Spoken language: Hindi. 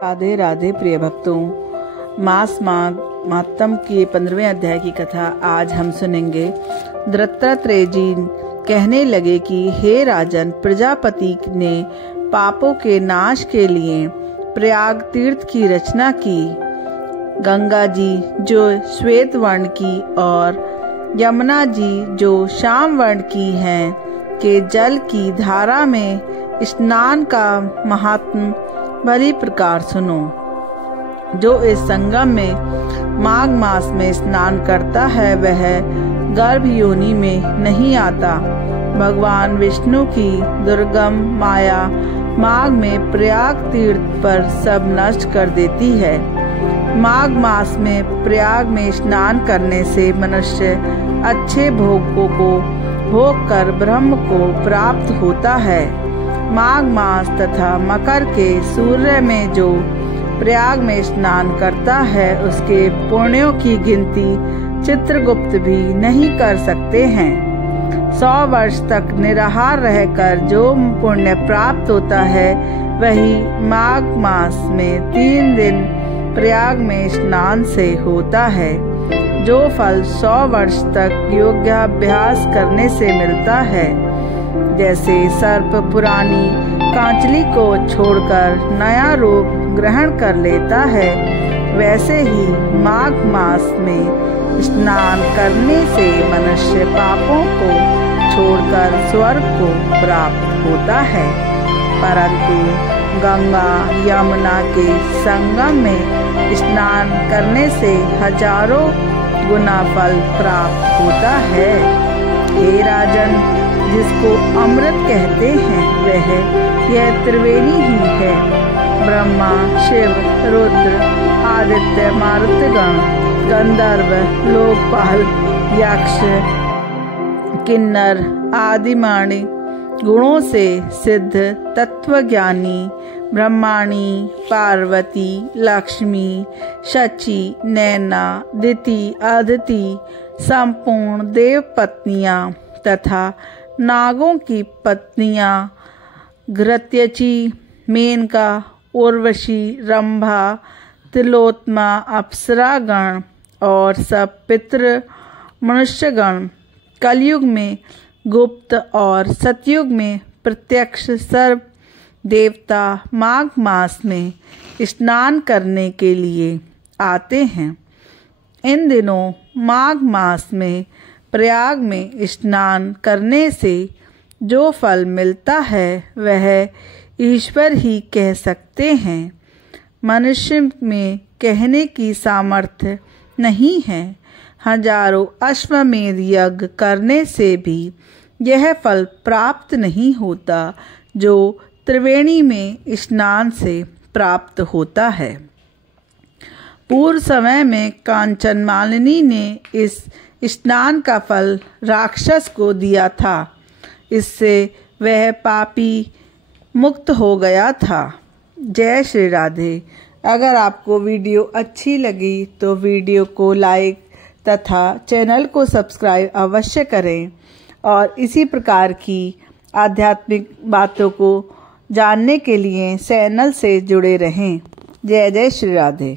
राधे राधे प्रिय भक्तों, मास माघ मातम के 15वें अध्याय की कथा आज हम सुनेंगे। दत्तात्रेय जी कहने लगे कि हे राजन, प्रजापति ने पापों के नाश के लिए प्रयाग तीर्थ की रचना की। गंगा जी जो श्वेत वर्ण की और यमुना जी जो श्याम वर्ण की हैं, के जल की धारा में स्नान का महात्म भली प्रकार सुनो। जो इस संगम में माघ मास में स्नान करता है वह गर्भ योनि में नहीं आता। भगवान विष्णु की दुर्गम माया माघ में प्रयाग तीर्थ पर सब नष्ट कर देती है। माघ मास में प्रयाग में स्नान करने से मनुष्य अच्छे भोगों को भोग कर ब्रह्म को प्राप्त होता है। माघ मास तथा मकर के सूर्य में जो प्रयाग में स्नान करता है उसके पुण्यों की गिनती चित्रगुप्त भी नहीं कर सकते हैं। 100 वर्ष तक निराहार रहकर जो पुण्य प्राप्त होता है वही माघ मास में 3 दिन प्रयाग में स्नान से होता है। जो फल 100 वर्ष तक योगाभ्यास करने से मिलता है, जैसे सर्प पुरानी कांचली को छोड़कर नया रूप ग्रहण कर लेता है, वैसे ही माघ मास में स्नान करने से मनुष्य पापों को छोड़कर स्वर्ग को प्राप्त होता है। परंतु गंगा यमुना के संगम में स्नान करने से हजारों गुना फल प्राप्त होता है। हे राजन, जिसको अमृत कहते हैं वह यह त्रिवेणी ही है। ब्रह्मा, शिव, रुद्र, आदित्य, मारुतगण, गंधर्व, लोकपाल, यक्ष, किन्नर आदि माणि गुणों से सिद्ध तत्वज्ञानी ब्रह्माणी, पार्वती, लक्ष्मी, शची, नैना, दिति, अदिति, संपूर्ण देव पत्नियां तथा नागों की पत्नियां घृत्यची, मेनका, उर्वशी, रंभा, तिलोत्मा, अप्सरागण और सब पितृ मनुष्यगण, कलयुग में गुप्त और सतयुग में प्रत्यक्ष सर्व देवता माघ मास में स्नान करने के लिए आते हैं। इन दिनों माघ मास में प्रयाग में स्नान करने से जो फल मिलता है वह ईश्वर ही कह सकते हैं। मनुष्य में कहने की सामर्थ्य नहीं है। हजारों अश्वमेध यज्ञ करने से भी यह फल प्राप्त नहीं होता जो त्रिवेणी में स्नान से प्राप्त होता है। पूर्व समय में कांचन मालिनी ने इस स्नान का फल राक्षस को दिया था। इससे वह पापी मुक्त हो गया था। जय श्री राधे। अगर आपको वीडियो अच्छी लगी तो वीडियो को लाइक तथा चैनल को सब्सक्राइब अवश्य करें और इसी प्रकार की आध्यात्मिक बातों को जानने के लिए चैनल से जुड़े रहें। जय जय श्री राधे।